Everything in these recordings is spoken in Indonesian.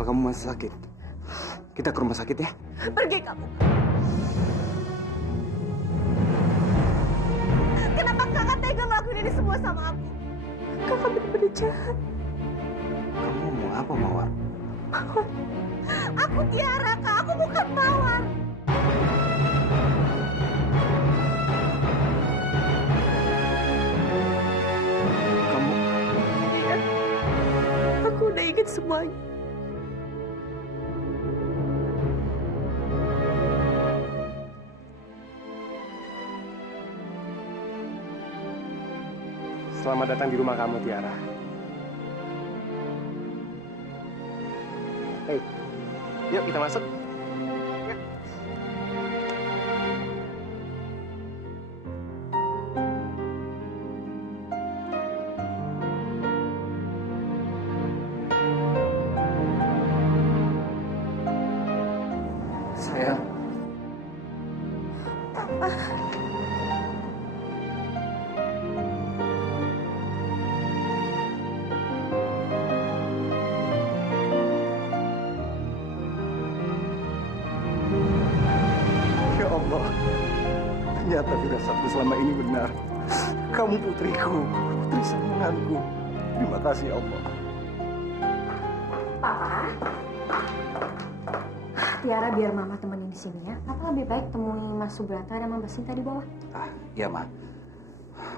Asal kamu masih sakit, kita ke rumah sakit ya. Pergi kamu. Kenapa kakak tega ngelakuin ini semua sama aku? Kakak benar-benar jahat. Kamu ngomong apa, Mawar? Mawar. Aku Tiara, Kak. Aku bukan Mawar. Kamu... Iya. Aku udah ingat semuanya. Selamat datang di rumah kamu, Tiara. Hei, yuk kita masuk. Yuk. Sayang. Papa. Ya Allah, ternyata firasatku selama ini benar. Kamu putriku, putri sayanganku. Terima kasih ya Allah. Papa, Tiara biar Mama temenin di sini ya. Papa lebih baik temui Mas Subrata dan Mbak Sinta di bawah. Iya, Ma.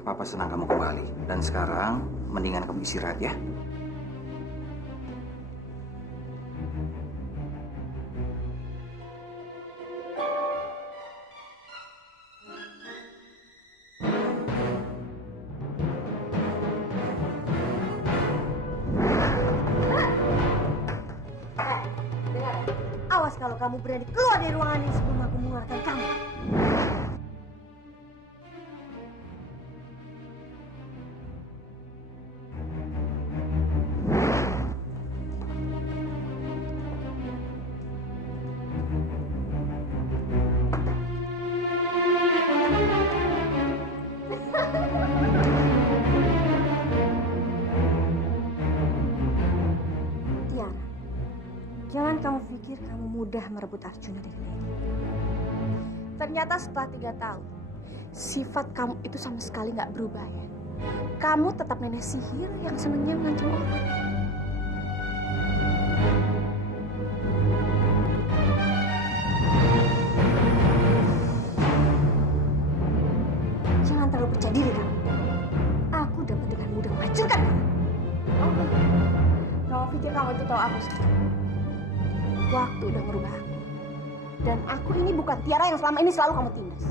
Papa senang kamu kembali. Dan sekarang, mendingan kamu istirahat ya. Dengar ya. Awas kalau kamu berani keluar dari ruangan ini sebelum aku mengeluarkan kamu. Tiara, jangan kamu pikir kamu mudah merebut Arjuna dari Lady. Ternyata setelah 3 tahun, sifat kamu itu sama sekali nggak berubah ya. Kamu tetap nenek sihir yang senangnya mengancam orang. Jangan terlalu percaya diri kamu. Aku dapat dengan mudah menghancurkan kamu. Kamu pikir kamu itu tahu aku sekarang? Waktu udah merubah aku. Dan aku ini bukan Tiara yang selama ini selalu kamu tindas.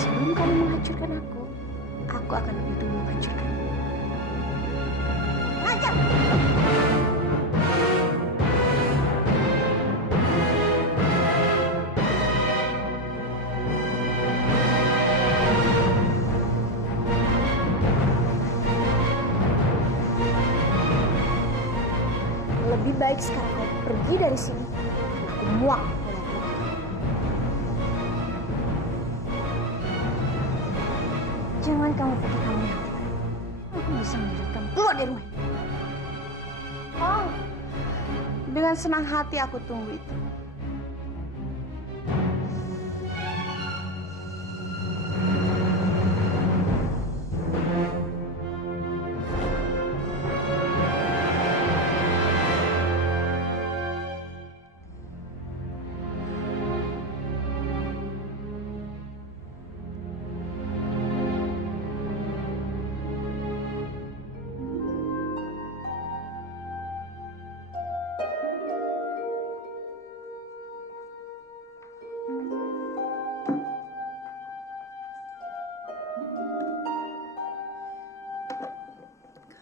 Sebelum kamu menghancurkan aku akan lebih dulu menghancurkan. Hancur! Lebih baik sekarang kau pergi dari sini. Aku muak melihat kamu. Jangan kamu pikir kamu yang hebat. Aku bisa membuat kamu keluar dari rumah. Oh, dengan senang hati aku tunggu itu.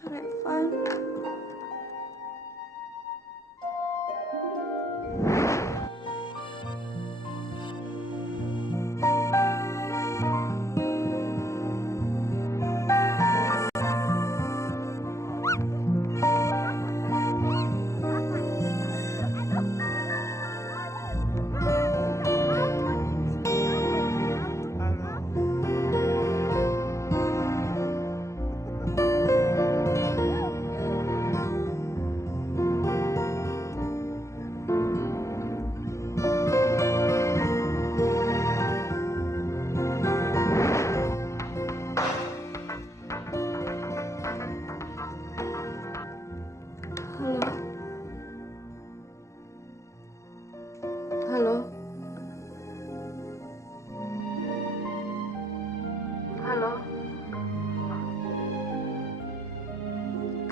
Revan.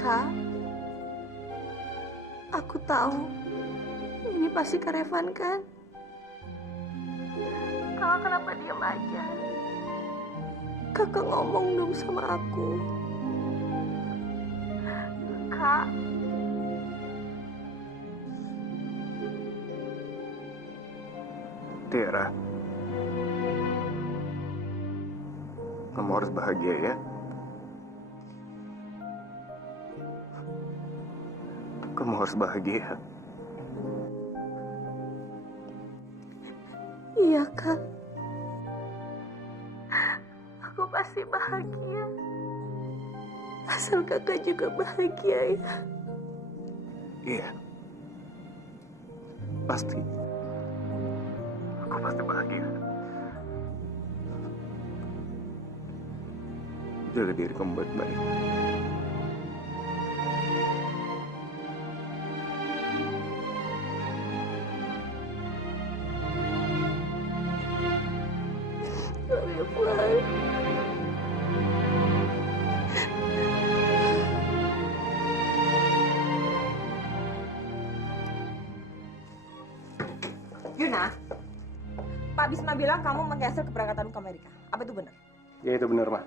Kak, aku tahu ini pasti Kak Revan kan? Kakak kenapa diam aja? Kakak ngomong dong sama aku. Kak. Tiara, kamu harus bahagia ya. Kamu harus bahagia. Iya, Kak. Aku pasti bahagia. Asal kakak juga bahagia ya. Iya. Pasti. Aku pasti bahagia. Jaga diri kamu baik-baik. Revan. Yuna, Pak Bisma bilang kamu menggeser keberangkatan ke Amerika. Apa itu benar? Ya itu benar, Ma.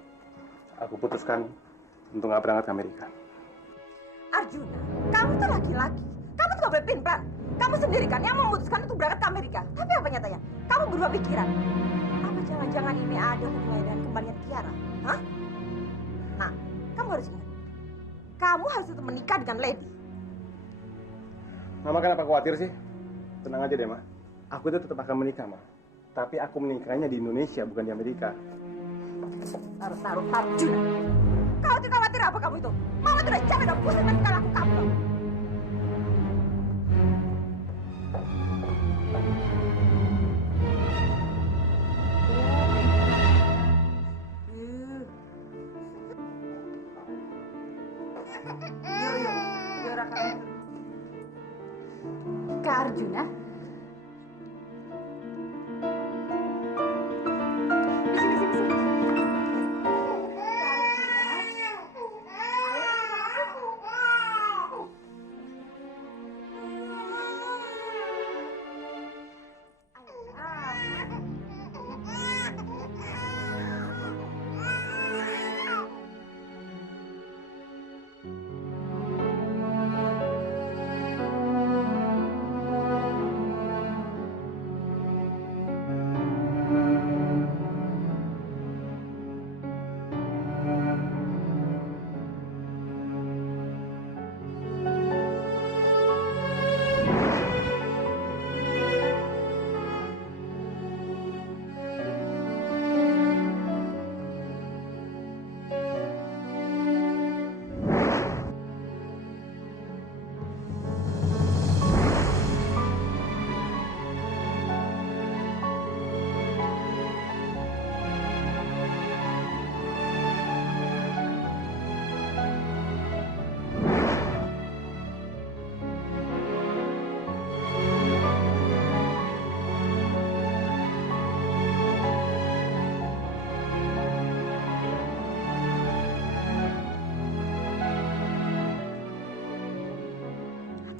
Aku putuskan untuk nggak berangkat ke Amerika. Arjuna, kamu tuh laki-laki. Kamu tuh gak boleh plan. Kamu sendiri kan yang memutuskan untuk berangkat ke Amerika. Tapi apa nyatanya? Kamu berubah pikiran. Apa jangan-jangan ini ada hubungannya dengan kembalian Tiara? Hah? Nah, kamu harus ingat. Kamu harus tetap menikah dengan Lady. Mama kenapa khawatir sih? Tenang aja deh, Ma. Aku itu tetap akan menikah, Ma. Tapi aku menikahnya di Indonesia, bukan di Amerika. Taruh Arjuna. Kau tuh khawatir apa kamu itu? Mama tuh udah capek dan pusing dengan tingkah laku kamu. Kak Arjuna,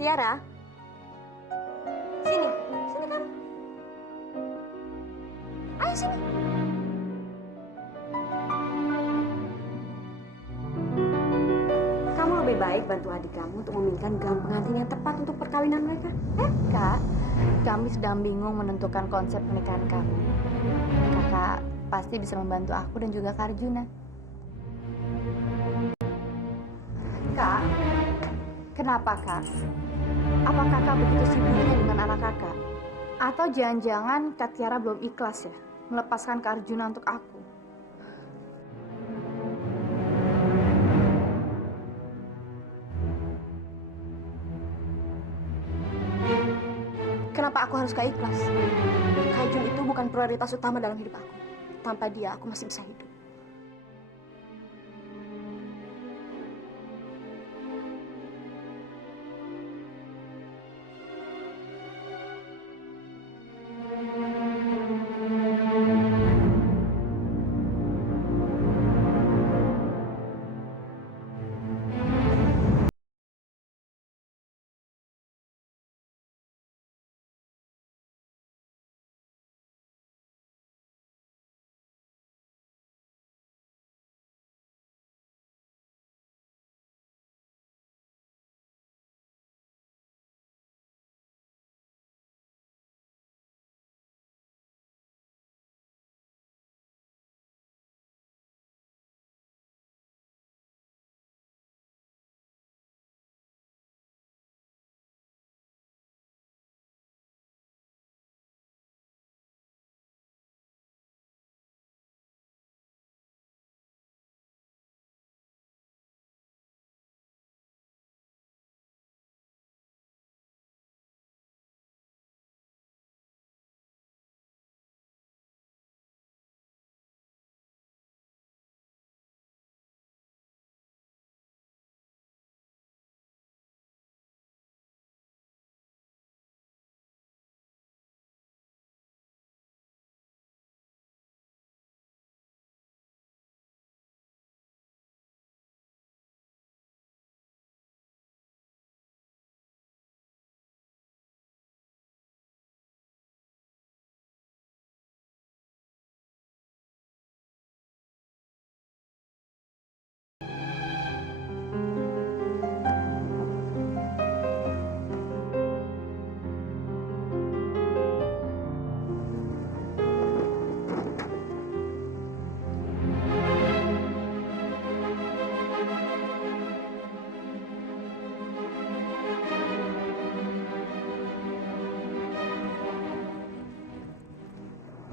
Tiara. Sini, sini kamu. Ayo sini. Kamu lebih baik bantu adik kamu untuk memilihkan gaun pengantin yang tepat untuk perkawinan mereka. Kak, kami sedang bingung menentukan konsep pernikahan kami. Kakak pasti bisa membantu aku dan juga Kak Arjuna. Kak, kenapa Kak? Apa kakak begitu sibuknya dengan anak kakak? Atau jangan-jangan Kak Tiara belum ikhlas ya melepaskan Kak Arjuna untuk aku? Kenapa aku harus gak ikhlas? Kak Jun itu bukan prioritas utama dalam hidup aku. Tanpa dia, aku masih bisa hidup.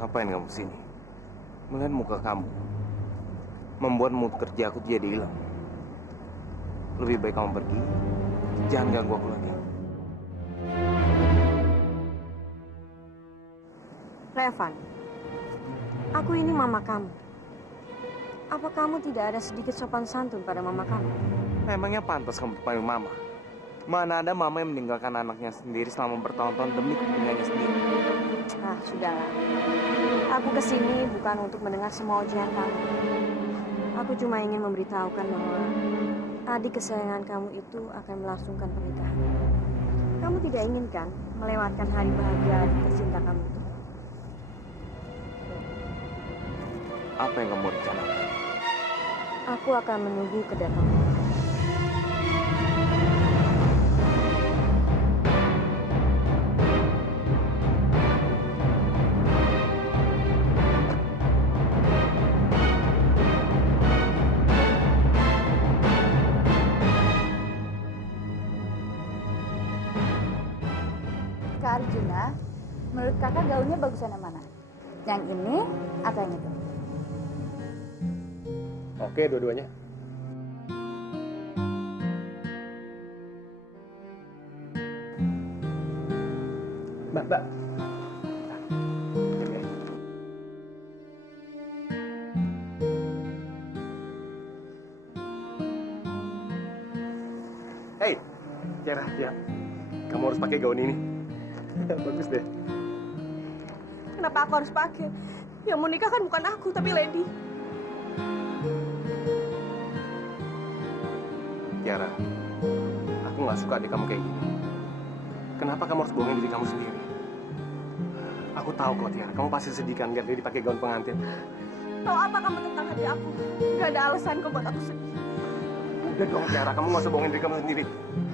Ngapain kamu sini? Melihat muka kamu membuat mood kerja aku jadi hilang. Lebih baik kamu pergi. Jangan ganggu aku lagi. Revan, aku ini mama kamu. Apa kamu tidak ada sedikit sopan santun pada mama kamu? Memangnya pantas kamu dipanggil mama? Mana ada mama yang meninggalkan anaknya sendiri selama bertahun-tahun demi kepentingannya sendiri? Ah, sudahlah. Aku kesini bukan untuk mendengar semua ujian kamu. Aku cuma ingin memberitahukan bahwa adik kesayangan kamu itu akan melangsungkan pernikahan. Kamu tidak inginkan melewatkan hari bahagia adik tercinta kamu itu? Apa yang kamu rencanakan? Aku akan menunggu kedatanganmu. Kak Arjuna, menurut kakak gaunnya bagusan yang mana? Yang ini atau yang itu? Oke, dua-duanya. Mbak. Hei, Tiara, ya. Kamu harus pakai gaun ini. Bagus deh. Kenapa aku harus pakai? Yang mau nikah kan bukan aku, tapi Lady. Tiara, aku nggak suka adik kamu kayak gini. Kenapa kamu harus bohongin diri kamu sendiri? Aku tahu kok, Tiara. Kamu pasti sedih kan lihat dia dipakai gaun pengantin. Tahu apa kamu tentang hati aku? Gak ada alasan kau buat aku sedih. Udah dong, Tiara. Kamu nggak usah bohongin diri kamu sendiri.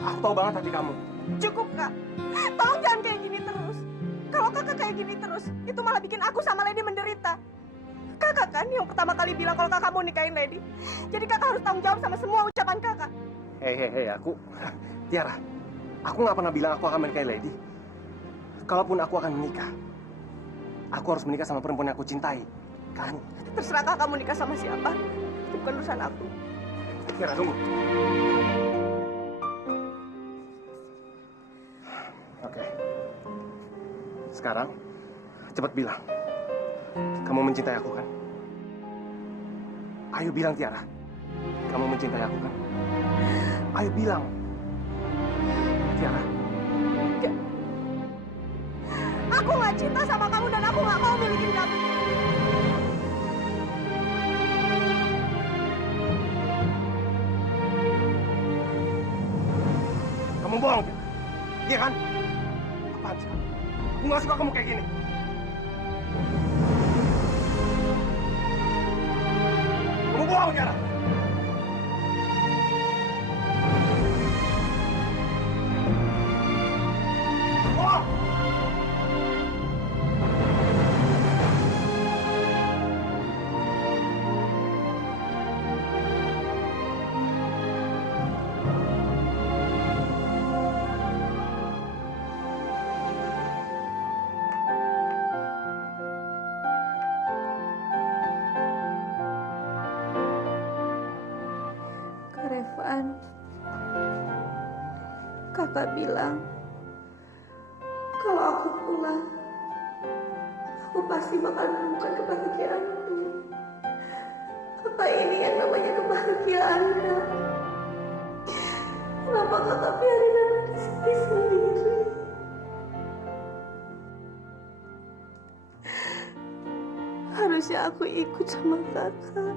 Aku tahu banget hati kamu. Cukup, Kak. Tolong jangan kayak gini terus. Kalau kakak kayak gini terus, itu malah bikin aku sama Lady menderita. Kakak kan yang pertama kali bilang kalau kakak mau nikahin Lady. Jadi kakak harus tanggung jawab sama semua ucapan kakak. Hei, aku... Tiara, aku nggak pernah bilang aku akan menikahi Lady. Kalaupun aku akan menikah, aku harus menikah sama perempuan yang aku cintai. Kamu. Terserah kakak mau nikah sama siapa. Itu bukan urusan aku. Tiara, tunggu. Oke. Sekarang, cepat bilang. Kamu mencintai aku kan? Ayo bilang, Tiara. Kamu mencintai aku kan? Ayo bilang. Tiara. Enggak. Aku nggak cinta sama kamu dan aku nggak mau milikin kamu. Kamu bohong, Tiara. Iya kan? Apaan sih kamu? Aku nggak suka kamu kayak gini. Kamu bohong, Tiara. Bohong. Kak Revan, kakak bilang kalau aku pulang, aku pasti bakal menemukan kebahagiaanku. Apa ini yang namanya kebahagiaan, Kak? Kenapa kakak biarin aku di sini sendiri? Harusnya aku ikut sama kakak.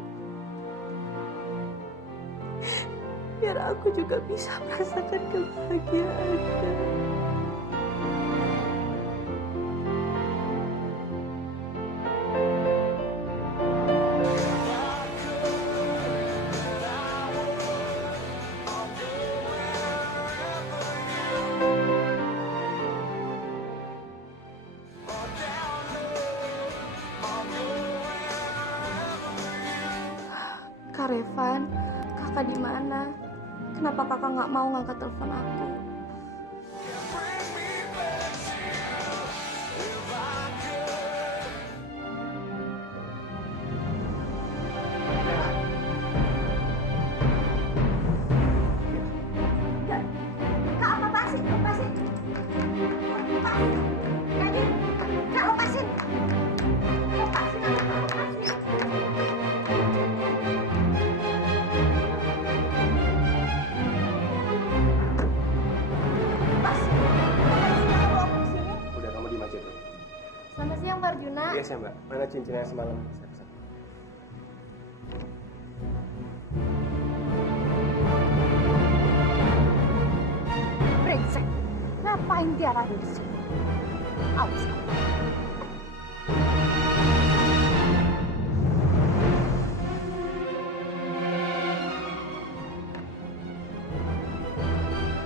Biar aku juga bisa merasakan kebahagiaan. Kak Revan, kakak di mana? Kenapa kakak nggak mau ngangkat telepon aku? size ya, Mbak. Mana cincinnya semalam saya pesan. Brengsek. Ngapain Tiara ada di sini? Awas.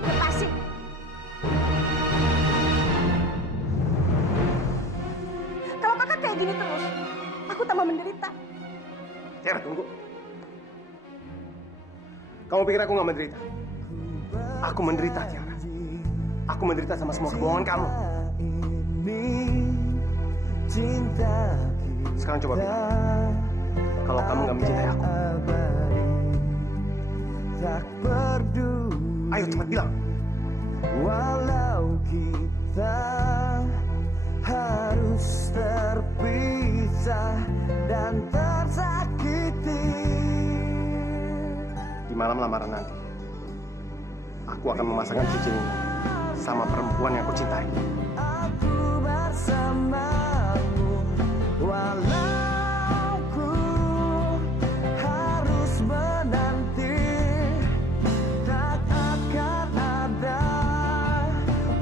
Lepasin. Kalau kakak kayak gini terus, aku tambah menderita. Tiara, tunggu. Kamu pikir aku nggak menderita? Aku menderita, Tiara. Aku menderita sama semua kebohongan kamu. Sekarang coba bilang, kalau kamu nggak mencintai aku. Ayo cepat bilang. Walau kita harus terpisah dan tersakiti. Di malam lamaran nanti, aku akan memasangkan cincin ini sama perempuan yang aku cintai. Aku bersamamu walau ku harus menanti. Tak akan ada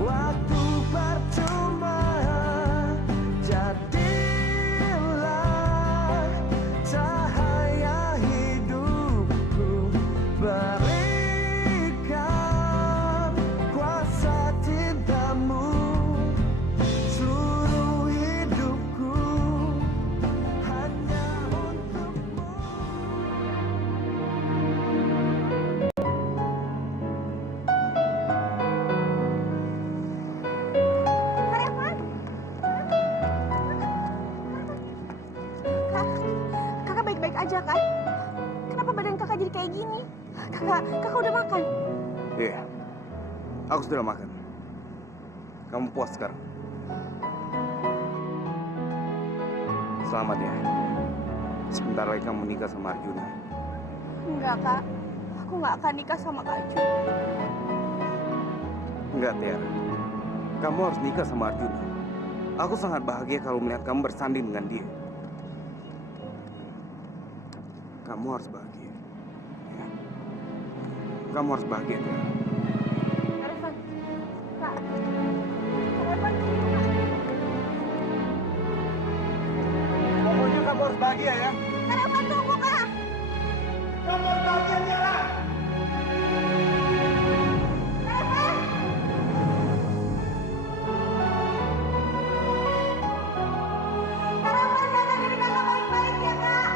waktu percuma. Jadilah cahaya hidupku. Berikan kuasa cintamu. Seluruh hidupku hanya untukmu. Kakak baik-baik aja kan? Kenapa badan kakak jadi kayak gini? Kakak udah makan? Iya, aku sudah makan. Kamu puas sekarang? Selamat ya. Sebentar lagi kamu menikah sama Arjuna. Enggak, Kak. Aku nggak akan nikah sama Kak Ju. Enggak, Tiara. Kamu harus nikah sama Arjuna. Aku sangat bahagia kalau melihat kamu bersanding dengan dia. Kamu harus bahagia. Ya. Kamu harus bahagia, Tiara. Arifan, Kak. Arifan, Pokoknya kamu harus bahagia ya. Arifan tunggu, Kak. Kamu harus bahagia, Tiara. Arifan, jaga diri kakak baik-baik ya, Kak.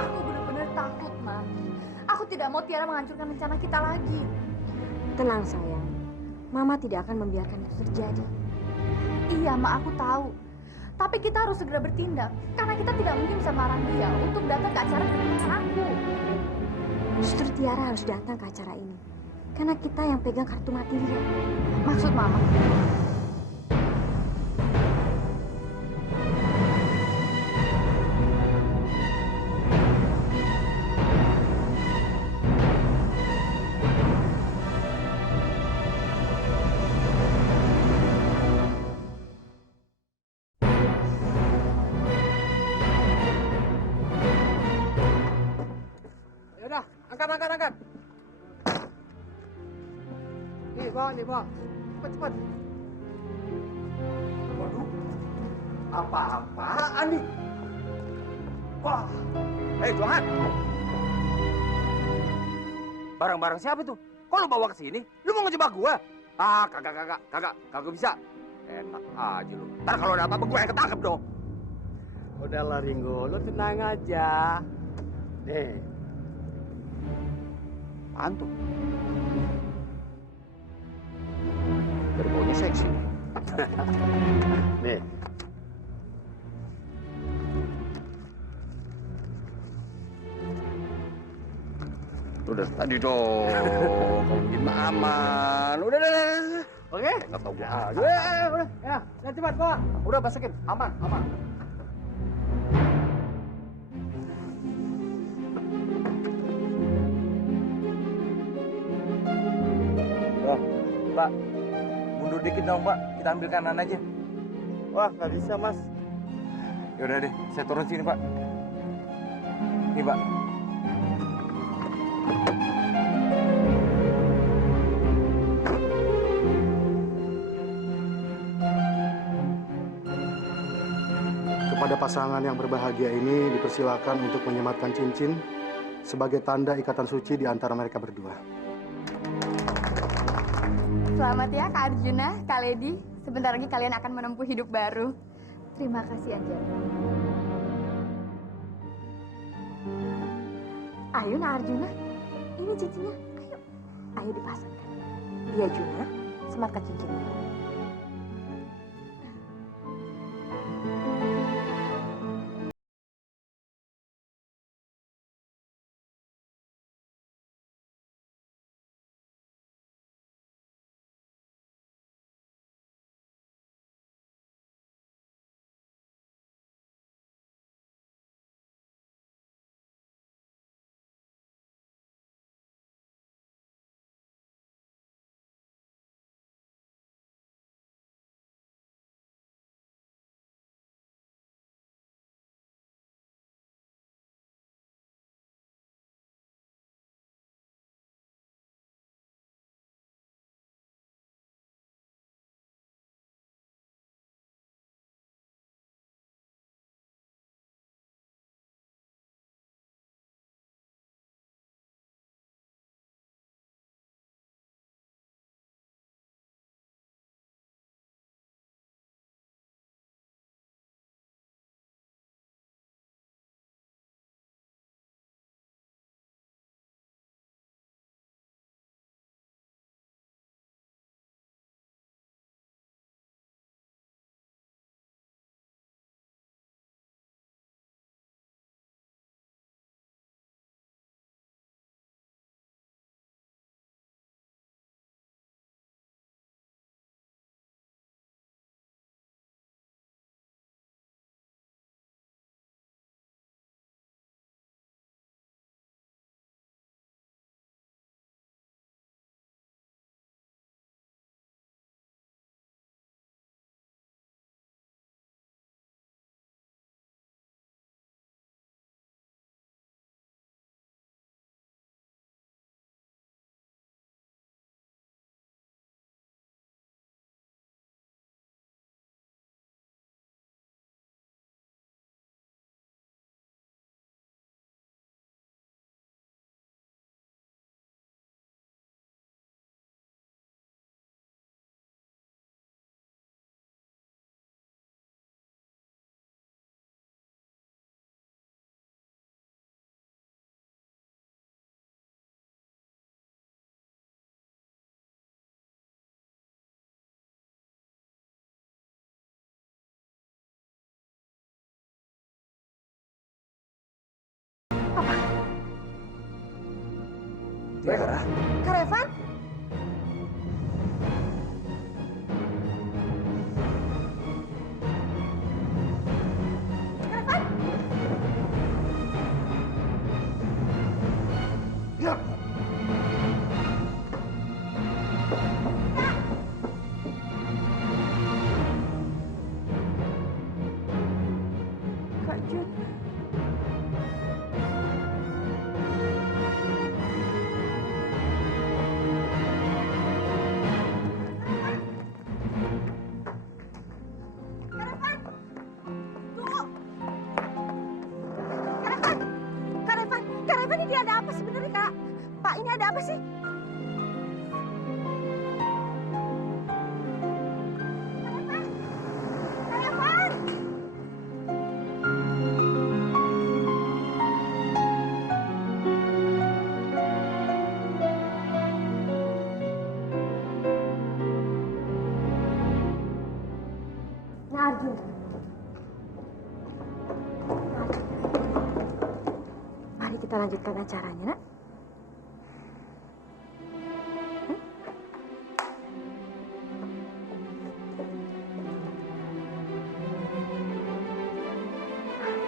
Aku benar-benar takut, Ma. Aku tidak mau Tiara menghancurkan rencana kita lagi. Tenang, sayang. Mama tidak akan membiarkan itu terjadi. Iya, Ma, aku tahu. Tapi kita harus segera bertindak. Karena kita tidak mungkin bisa melarang dia untuk datang ke acara pernikahan aku. Justru Tiara harus datang ke acara ini. Karena kita yang pegang kartu mati dia. Maksud Mama? Yaudah, angkat. Nih, bawa. Cepet. Waduh, apa-apaan nih? Wah, Johan. Barang-barang siapa tuh? Kok lu bawa ke sini? Lu mau ngejebak gua? Ah, kagak bisa. Enak aja lu. Ntar kalau ada apa-apa gua yang ketangkep dong. Udahlah Ringo, lu tenang aja. Nih, Antum. Berbaunya seksi. nih. Udah tadi dong. Kalau begini mah aman. Udah. Oke? Nggak tahu gua. Udah. Ya, cepat, Pak. Udah masukin. Aman. Pak, mundur dikit dong Pak, kita ambil kanan aja. Wah, nggak bisa, Mas. Yaudah deh, saya turun sini Pak. Nih Pak. Kepada pasangan yang berbahagia ini dipersilakan untuk menyematkan cincin sebagai tanda ikatan suci di antara mereka berdua. Selamat ya Kak Arjuna, Kak Lady. Sebentar lagi kalian akan menempuh hidup baru. Terima kasih Anjani. Ayo Nak Arjuna, ini cincinnya. Ayo, ayo dipasangkan. Iya Juna, sematkan cincinnya. Tiara. Kak Revan? Kak Jun. Kak Revan, ini ada apa sebenarnya Kak? Pak, ini ada apa sih? Kak Revan! Nah, Arjun. Mari kita lanjutkan acaranya, Nak.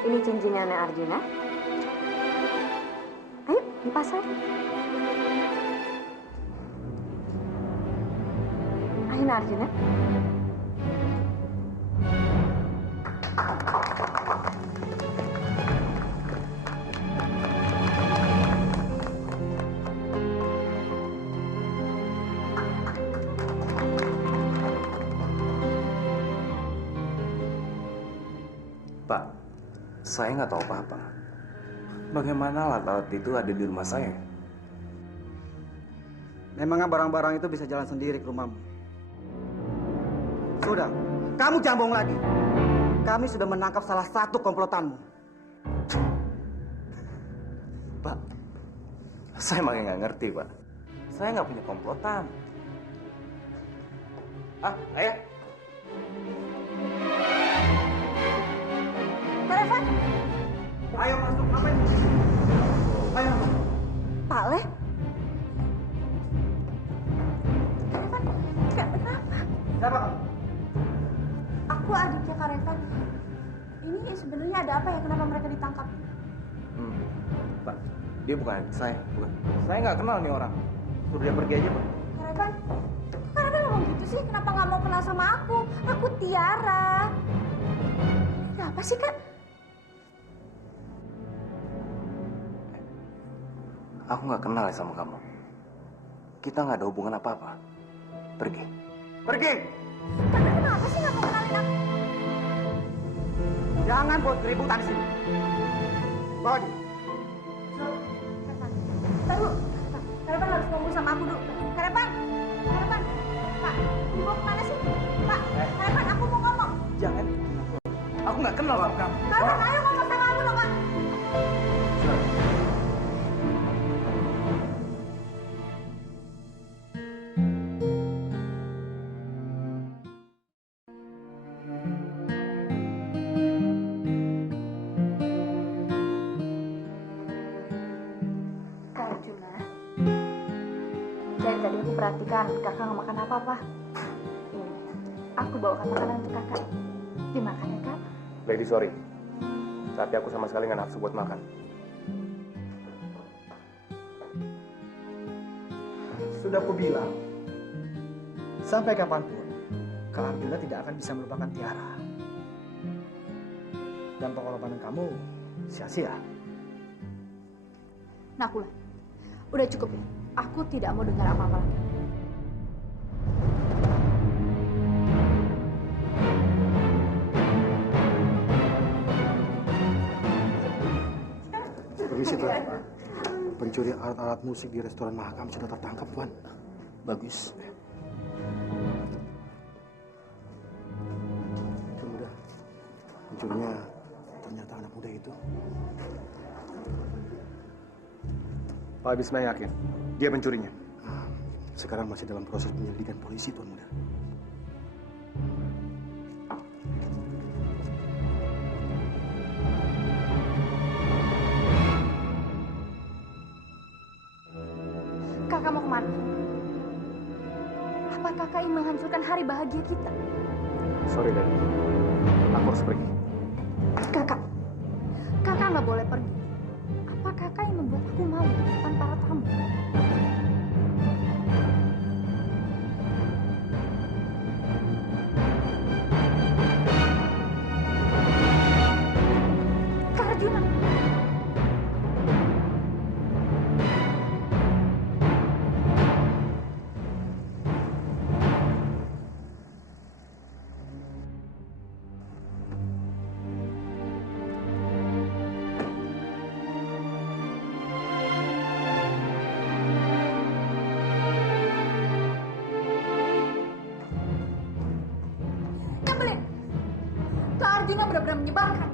Ini cincinnya Nek Arjuna. Ayo, dipasang. Arjuna? Pak, saya nggak tahu apa-apa. Bagaimana alat-alat itu ada di rumah saya? Memangnya barang-barang itu bisa jalan sendiri ke rumahmu? Sudah, kamu jangan bohong lagi. Kami sudah menangkap salah satu komplotanmu. Pak, saya makin nggak ngerti, Pak. Saya nggak punya komplotan. Ayah. Revan, Ayo masuk, apa ini? Ayo. Pak Le. Revan, kenapa? Siapa kamu? Aku adiknya Kak Revan. Ini sebenarnya ada apa ya? Kenapa mereka ditangkap? Pak, dia bukan adik saya, bukan. Saya nggak kenal nih orang. Suruh dia pergi aja, Pak. Kak Revan, kok Kak Revan ngomong gitu sih? Kenapa nggak mau kenal sama aku? Aku Tiara. Ada apa sih, Kak? Aku nggak kenal ya sama kamu. Kita nggak ada hubungan apa-apa. Pergi. Pergi! Tapi kenapa sih nggak mau kenalin aku? Jangan buat keributan di sini. Bawa dia. Taruh, Kak Revan harus ngomong sama aku dulu. Kak Revan, Pak, dibawa kemana sih? Pak, Kak Revan, aku mau ngomong. Jangan. Aku nggak kenal sama kamu. Kak Revan, ayo ngomong sama aku dong, Kak. Kak Arjuna, dari tadi aku perhatikan kakak nggak makan apa-apa. Ini, aku bawakan makanan untuk kakak. Dimakan ya, Kak? Lady, sorry. Tapi aku sama sekali nggak nafsu buat makan. Sudah aku bilang, sampai kapanpun, Kak Arjuna tidak akan bisa melupakan Tiara. Dan pengorbanan kamu sia-sia. Nakulah, udah cukup ya. Aku tidak mau dengar apa-apa lagi. Permisi, Tuan. Pencuri alat-alat musik di restoran Mahakam sudah tertangkap, Tuan. Bagus. Itu mudah. Pencurinya ternyata anak muda itu. Pak Bisma yakin dia pencurinya. Sekarang masih dalam proses penyelidikan polisi, Tuan Muda. Kakak mau kemana? Apa kakak ingin menghancurkan hari bahagia kita? Sorry, Lady. Aku harus pergi. Kakak nggak boleh pergi. Apa kakak yang membuat aku malu di depan para tamu? Kak Arjuna. Nyebelin. Kak Arjuna benar-benar menyebalkan.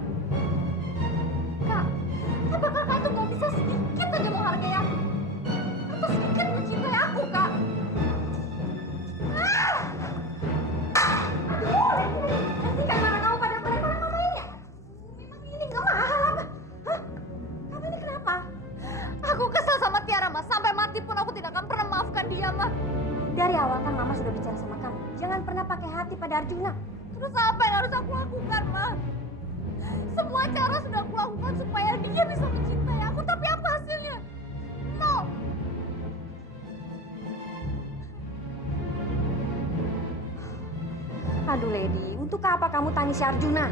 Kak, apa kakak itu nggak bisa sedikit aja menghargai aku? Atau sedikit mencintai aku, Kak? Aduh, hentikan marah kamu pada mereka mama ini. Memang ini nggak mahal apa? Hah? Kamu ini kenapa? Aku kesal sama Tiara, Mas. Sampai mati pun aku tidak akan pernah maafkan dia, Mas. Dari awal kan Mama sudah bicara sama kamu. Jangan pernah pakai hati pada Arjuna. Terus apa yang harus aku lakukan, Ma? Semua cara sudah aku lakukan supaya dia bisa mencintai aku, tapi apa hasilnya? No. Lady. Untuk apa kamu tangisi Arjuna?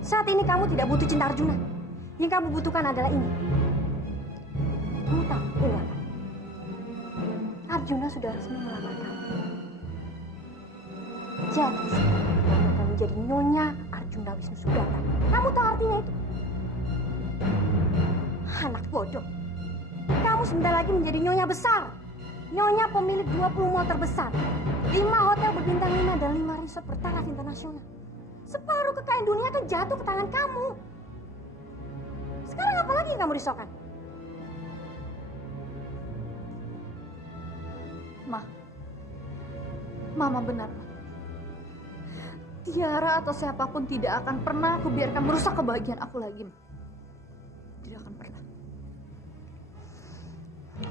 Saat ini kamu tidak butuh cinta Arjuna. Yang kamu butuhkan adalah ini. Kamu tahu, enggak? Arjuna sudah resmi melamar kamu. Jadi, kamu akan menjadi Nyonya Arjuna Wisnu Sugata. Kamu tahu artinya itu? Anak bodoh. Kamu sebentar lagi menjadi nyonya besar. Nyonya pemilik 20 mall terbesar. 5 hotel berbintang 5 dan 5 resort bertaraf internasional. Separuh kekayaan dunia akan jatuh ke tangan kamu. Sekarang apa lagi yang kamu risaukan? Ma, Mama benar, Ma. Tiara atau siapapun tidak akan pernah aku biarkan merusak kebahagiaan aku lagi, Ma. Tidak akan pernah.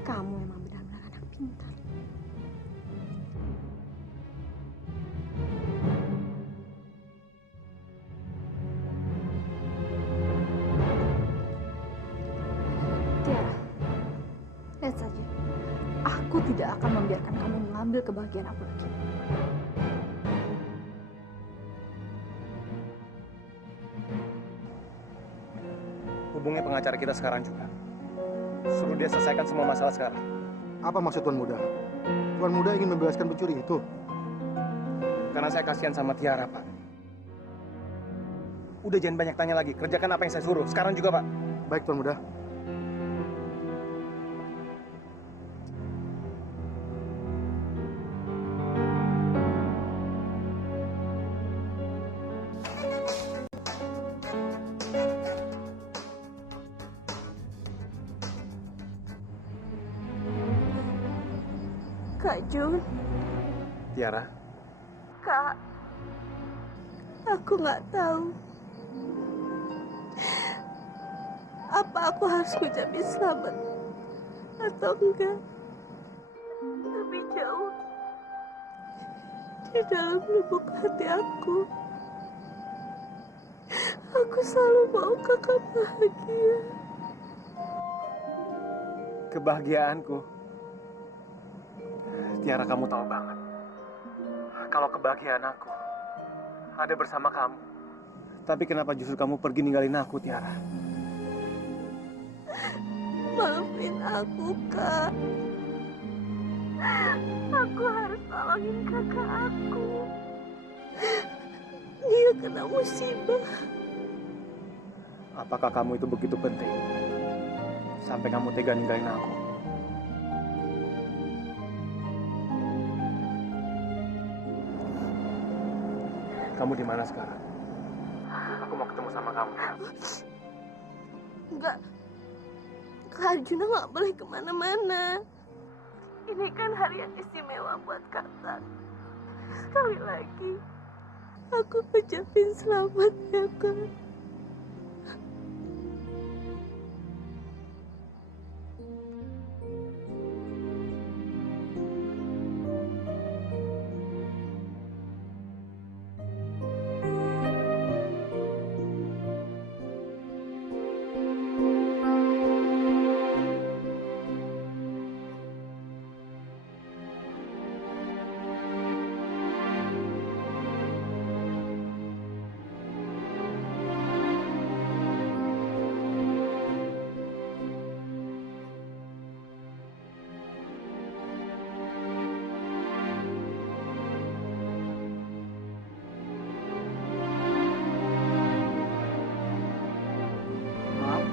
Kamu memang benar-benar anak pintar. Tiara, lihat saja. Aku tidak akan membiarkan kamu mengambil kebahagiaan aku lagi. Hubungi pengacara kita sekarang juga. Suruh dia selesaikan semua masalah sekarang. Apa maksud Tuan Muda? Tuan Muda ingin membebaskan pencuri itu? Karena saya kasihan sama Tiara, Pak. Udah jangan banyak tanya lagi. Kerjakan apa yang saya suruh. Sekarang juga, Pak. Baik, Tuan Muda. Kak Jun, Tiara, Kak, aku nggak tahu. Apa aku harus ngucapin selamat atau enggak? Tapi jauh di dalam lubuk hati aku selalu mau kakak bahagia. kebahagiaanku. Tiara, kamu tahu banget. Kalau kebahagiaan aku ada bersama kamu. Tapi kenapa justru kamu pergi ninggalin aku, Tiara? Maafin aku, Kak. Aku harus tolongin kakak aku. Dia kena musibah. Apakah kamu itu begitu penting? Sampai kamu tega ninggalin aku? Kamu di mana sekarang? Aku mau ketemu sama kamu. Enggak. Kak Arjuna nggak boleh kemana-mana. Ini kan hari yang istimewa buat kakak. Sekali lagi, aku ucapin selamat ya, Kak.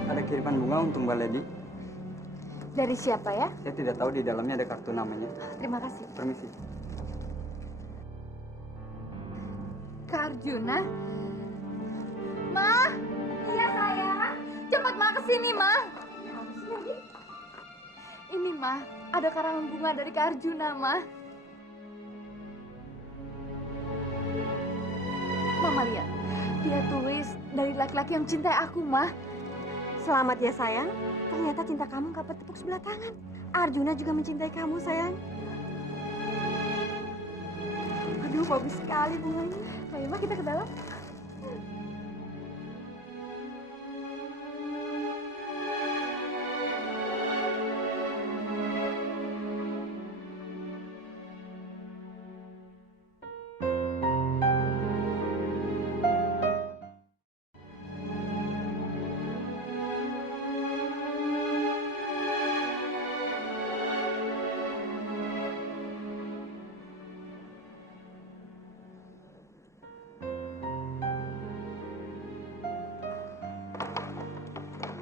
Ada kiriman bunga untuk Mbak Lady. Dari siapa ya? Saya tidak tahu, di dalamnya ada kartu namanya. Terima kasih. Permisi. Kak Arjuna? Ma? Iya sayang. Cepat Ma kesini Ma. Ini Ma, ada karangan bunga dari Kak Arjuna Ma. Mama lihat, dia tulis dari laki-laki yang mencintai aku Ma. Selamat ya, sayang. Ternyata cinta kamu gak bertepuk sebelah tangan. Arjuna juga mencintai kamu, sayang. Aduh, bagus sekali bunganya. Ayo Ma, kita ke dalam.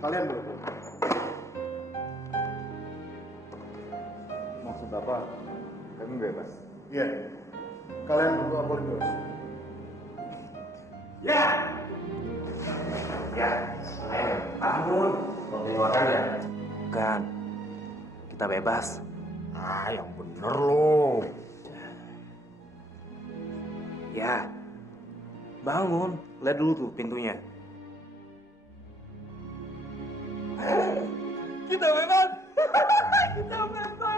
Kalian berdua. Maksud Bapak, kami bebas. Iya. Kalian berdua boleh bebas. Ya! Ya, ayo, bangun. Mau keluarkan ya? Bukan. Kita bebas. Ah, yang bener lo. Ya. Bangun. Lihat dulu tuh pintunya. Kita bebas. Kita bebas. Kita bebas. Bebas.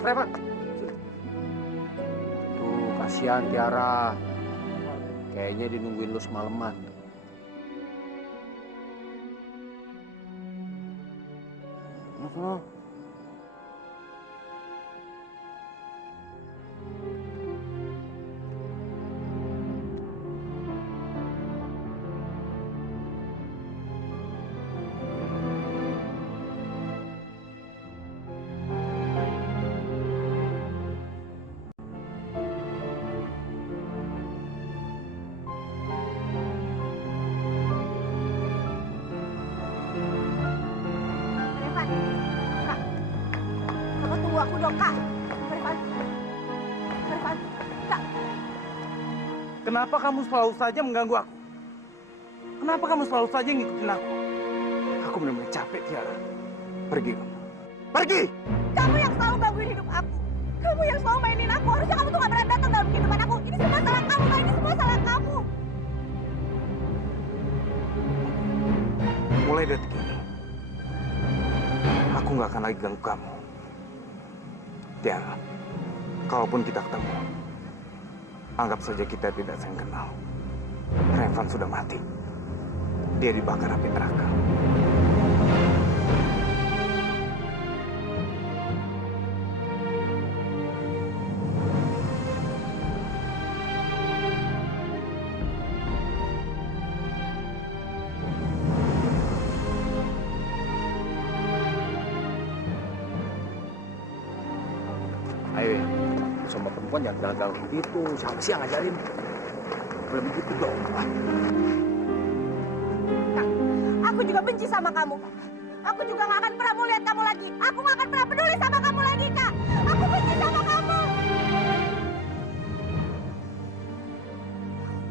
Revan. Tuh, kasihan Tiara. Kayaknya dinungguin lu semalaman. Sono. Revan, Kak. Kakak tunggu aku dong, Kak. Revan. Revan, Kak. Kenapa kamu selalu saja mengganggu aku? Kenapa kamu selalu saja ngikutin aku? Aku benar-benar capek, Tiara. Pergi kamu. Pergi! Kamu yang selalu gangguin hidup aku. Kamu yang selalu mainin aku. Harusnya kamu tuh gak pernah datang dalam kehidupan aku. Ini semua salah kamu, Kak. Ini semua salah kamu. Mulai detik ini, aku nggak akan lagi ganggu kamu. Tiara, kalaupun kita ketemu, anggap saja kita tidak saling kenal. Revan sudah mati. Dia dibakar api neraka. Ayo ya, sama perempuan jangan gagal gitu. Siapa sih yang ngajarin? Boleh begitu dong. Kak, aku juga benci sama kamu. Aku juga gak akan pernah mau lihat kamu lagi. Aku gak akan pernah peduli sama kamu lagi, Kak. Aku benci sama kamu.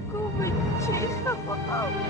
Aku benci sama kamu.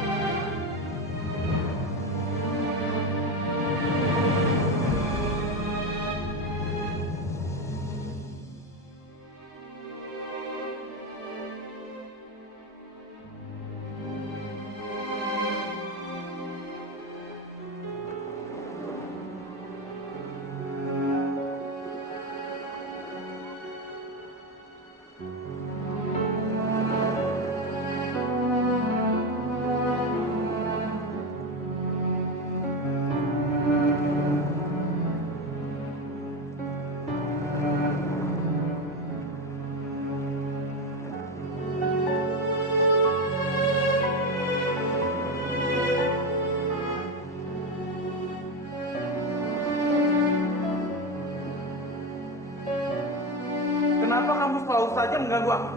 Kenapa kamu selalu saja mengganggu aku?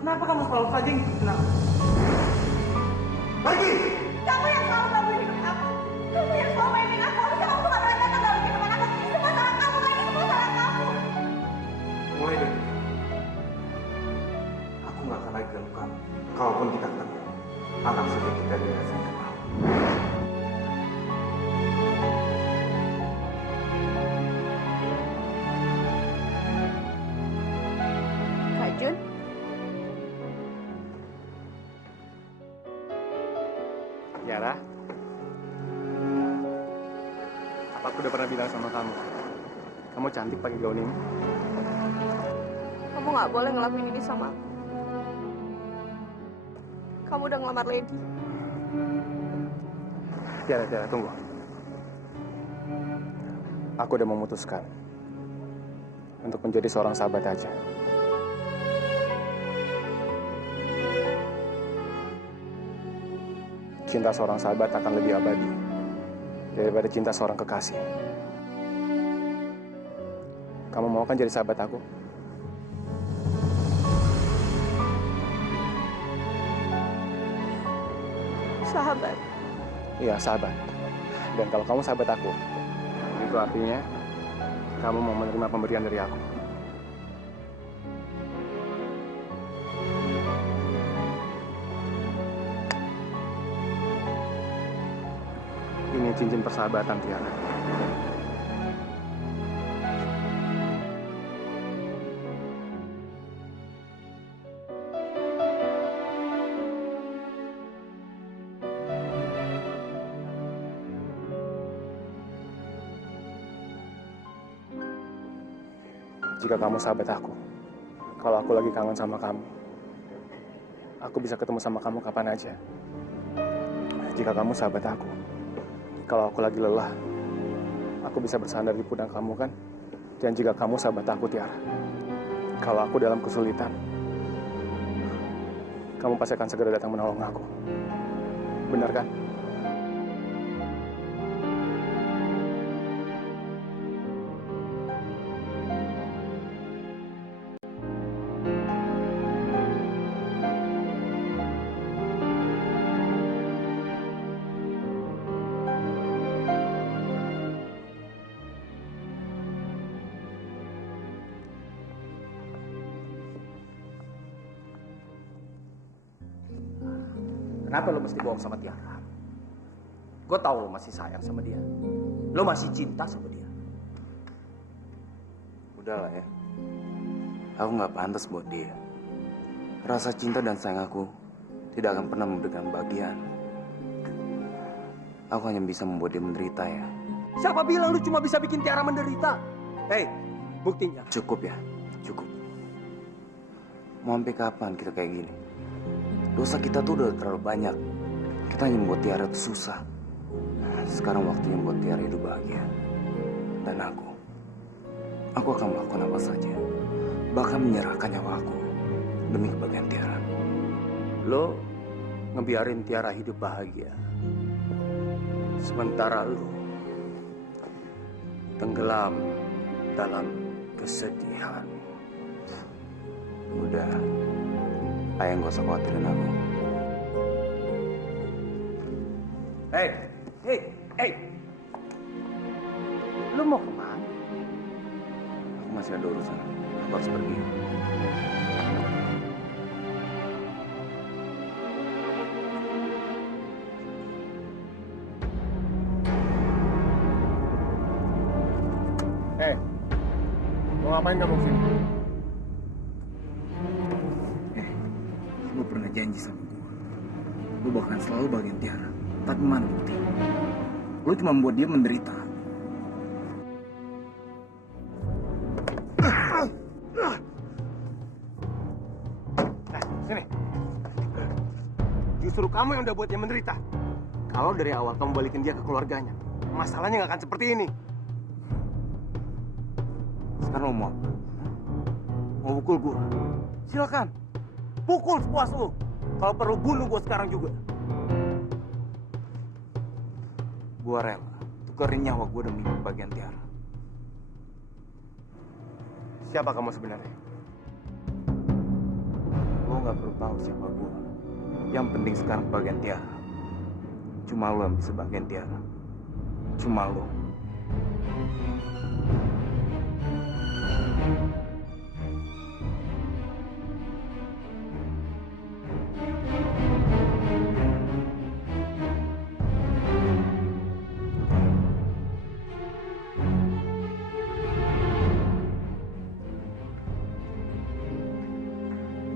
Kenapa kamu selalu saja ngikutin aku? Pergi! Kamu yang selalu gangguin hidup aku. Kamu yang selalu mainin aku. Harusnya kamu tuh gak pernah datang dalam kehidupan aku. Ini semua salah kamu, Kak. Ini semua salah kamu. Mulai detik ini, aku nggak akan lagi ganggu kamu. Kalaupun kita ketemu, anggap saja kita tidak saling kenal. Kak Jun, Tiara, apa aku udah pernah bilang sama kamu? Kamu cantik pakai gaun ini. kamu nggak boleh ngelakuin ini sama aku. Kamu udah ngelamar Lady. Tiara, tunggu. Aku udah memutuskan untuk menjadi seorang sahabat aja. cinta seorang sahabat akan lebih abadi daripada cinta seorang kekasih. Kamu mau kan jadi sahabat aku? Sahabat. Iya, sahabat. Dan kalau kamu sahabat aku, itu artinya kamu mau menerima pemberian dari aku. Ini cincin persahabatan, Tiara. Jika kamu sahabat aku, kalau aku lagi kangen sama kamu, aku bisa ketemu sama kamu kapan aja. Jika kamu sahabat aku, kalau aku lagi lelah, aku bisa bersandar di pundak kamu kan? Dan jika kamu sahabat aku, Tiara, kalau aku dalam kesulitan, kamu pasti akan segera datang menolong aku. Benar kan? Kenapa lo mesti bohong sama Tiara? Gue tahu lo masih sayang sama dia. Lo masih cinta sama dia. Udahlah ya. Aku nggak pantas buat dia. Rasa cinta dan sayang aku tidak akan pernah memberikan bagian. Aku hanya bisa membuat dia menderita ya. Siapa bilang lu cuma bisa bikin Tiara menderita? Hei, buktinya. Cukup ya, cukup. Mau sampai kapan kita kayak gini? Dosa kita tuh udah terlalu banyak. Kita hanya membuat Tiara itu susah. Sekarang waktunya membuat Tiara hidup bahagia. Dan aku akan melakukan apa saja. Bahkan menyerahkan nyawa aku demi kebahagiaan Tiara. Lo ngebiarin Tiara hidup bahagia. Sementara lo tenggelam dalam kesedihan. Udah, ayah nggak usah khawatirin aku. Hei, lu mau kemana? Aku masih ada urusan. Aku harus pergi. Mau ngapain kamu sini? Lu pernah janji sama gue. Lu bakalan selalu bagian Tiara. Tapi mana bukti? Lu cuma membuat dia menderita. Sini. Justru kamu yang udah buat dia menderita. Kalau dari awal kamu balikin dia ke keluarganya, masalahnya nggak akan seperti ini. Sekarang lu mau apa? Mau pukul gue? Silakan. Pukul sepuas lu. Kalau perlu bunuh gue sekarang juga. Gue rela tukerin nyawa gue demi kebahagiaan Tiara. Siapa kamu sebenarnya? Gue nggak perlu tahu siapa gue. Yang penting sekarang kebahagiaan Tiara. Cuma lo yang bisa bahagian Tiara. Cuma lo.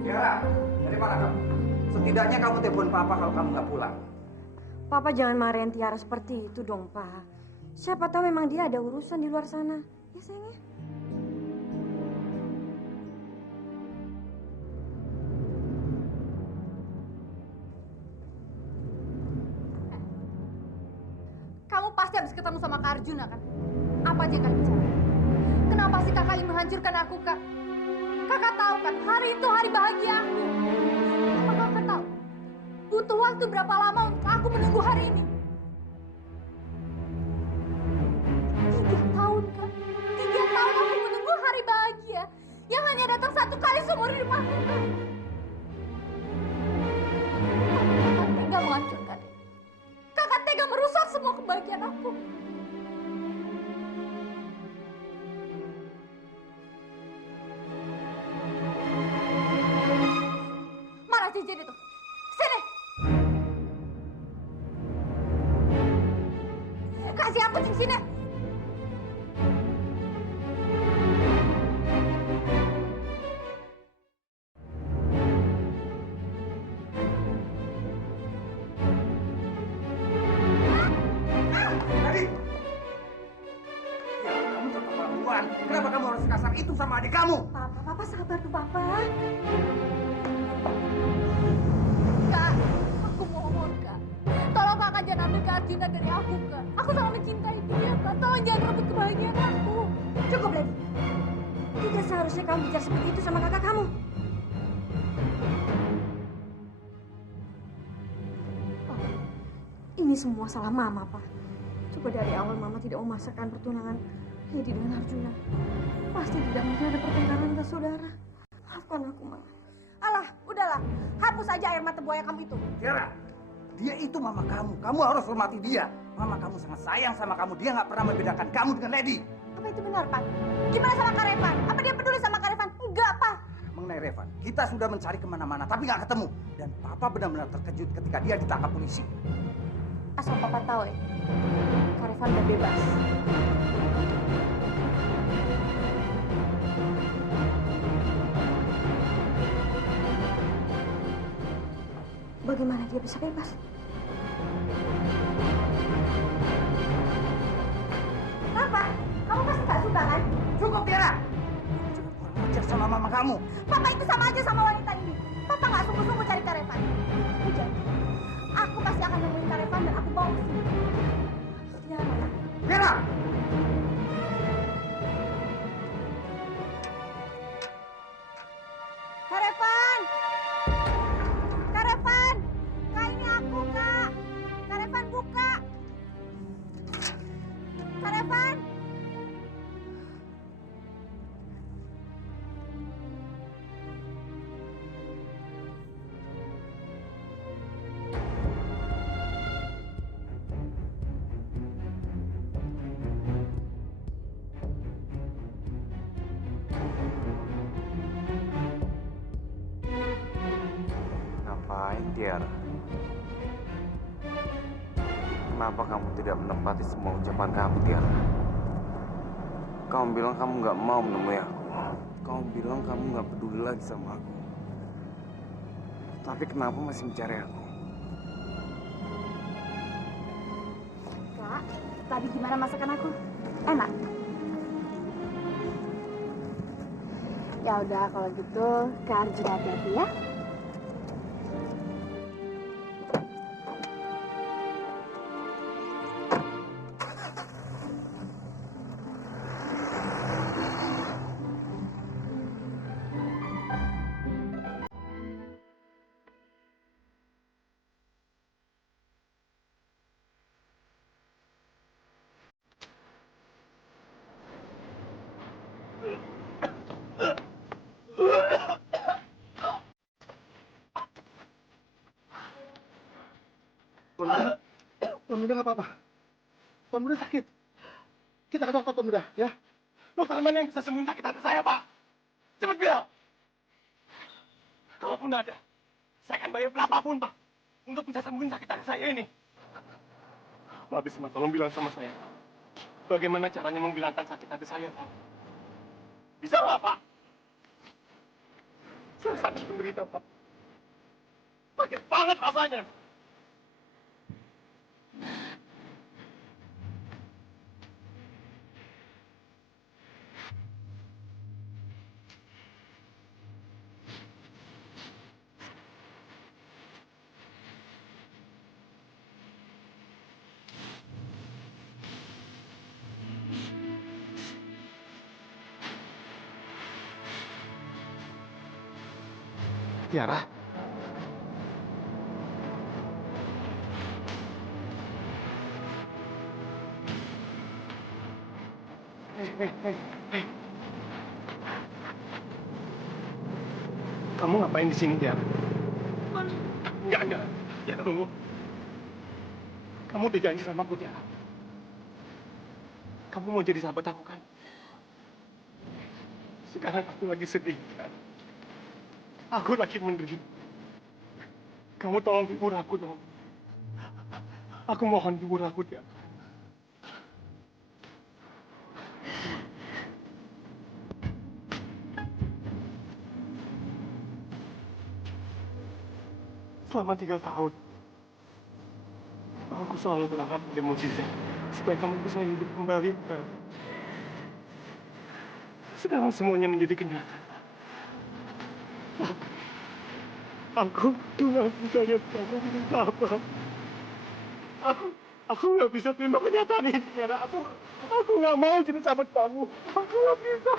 Tiara, dari mana kamu? Setidaknya kamu telepon Papa kalau kamu nggak pulang. Papa jangan marahin Tiara seperti itu dong, Pak. Siapa tahu memang dia ada urusan di luar sana. Ya, sayangnya. Kamu pasti habis ketemu sama Kak Arjuna kan? Apa aja yang kalian bicara? Kenapa sih kakak ingin menghancurkan aku, Kak? Kakak tahu kan, hari itu hari bahagia aku. Apa kakak tahu? butuh waktu berapa lama untuk aku menunggu hari ini? 3 tahun, Kak. 3 tahun aku menunggu hari bahagia yang hanya datang 1 kali seumur hidup aku, Kak. Kakak tega menghancurkan. Kakak tega merusak semua kebahagiaan aku. Mana cincin itu? Sini! Kasih aku cincinnya! Tadi! Ya, kamu keterlaluan. Kenapa kamu harus kasar itu sama adik kamu? Papa sabar tuh, Papa. Kak, aku mohon, Kak. Tolong Kakak jangan ambil Kak Arjuna dari aku, Kak. Aku sangat mencintai dia, Kak. Tolong jangan rebut kebahagiaan aku. Cukup, Lady. Tidak seharusnya kamu bicara seperti itu sama kakak kamu. Pak, ini semua salah Mama, Pak. Coba dari awal Mama tidak memasakkan pertunangan Lady dengan Arjuna. Pasti tidak mungkin ada pertengkaran antara saudara. Maafkan aku, Mama. Alah, udahlah. Hapus aja air mata buaya kamu itu. Tiara, dia itu mama kamu. Kamu harus hormati dia. Mama kamu sangat sayang sama kamu. Dia nggak pernah membedakan kamu dengan Lady. Apa itu benar, Pak? Gimana sama Kak Revan? Apa dia peduli sama Kak Revan? Enggak, Pak. Mengenai Revan, kita sudah mencari kemana-mana, tapi nggak ketemu. Dan Papa benar-benar terkejut ketika dia ditangkap polisi. Asal Papa tahu ya, Kak Revan udah bebas. Bagaimana dia bisa bebas? Apa? Kamu pasti nggak suka, kan? Cukup, Tiara! Jangan kurang ajar sama mama kamu. Papa itu sama aja sama wanita ini. Papa nggak sungguh-sungguh cari Kak Revan. Aku janji. Aku pasti akan nemuin Kak Revan dan aku bawa ke sini. Tiara. Tiara! Kak Revan! Kak Revan! Kak, ini aku, Kak. Kak Revan, buka. Kak Revan! Ngapain, Tiara? Kenapa kamu tidak menepati semua ucapan kamu, Tiara? Kamu bilang kamu nggak mau menemui aku. Kamu bilang kamu nggak peduli lagi sama aku. Tapi kenapa masih mencari aku? Kak, tadi gimana masakan aku? Enak? Ya udah kalau gitu Kak Arjuna hati-hati ya. Tuan Muda nggak apa-apa. Tuan Muda sakit. Kita ke dokter, Tuan Muda, ya. Dokter mana yang bisa sembuhin sakit hati saya, Pak? Cepat bilang. Kalaupun ada, saya akan bayar berapapun, Pak, untuk bisa sembuhin sakit hati saya ini. Pak Bisma, tolong bilang sama saya. Bagaimana caranya menghilangkan sakit hati saya, Pak? Bisa nggak, Pak? Saya sangat menderita, Pak. Sakit banget rasanya. Tiara. Hei. Kamu ngapain di sini, Tiara? Enggak. Ya, tunggu. Kamu udah janji sama aku, Tiara. Kamu mau jadi sahabat aku, kan? Sekarang aku lagi sedih, kan? Aku lagi menderita. Kamu tolong hibur aku, dong. Aku mohon hibur aku, Tiara. Selama 3 tahun, aku selalu berharap pada mukjizat supaya kamu bisa hidup kembali. Sekarang semuanya menjadi kenyataan. Aku nggak bisa lihat kamu minta apa. Aku nggak bisa terima kenyataan ini, Tiara. Aku nggak mau jadi sahabat kamu. Aku nggak bisa.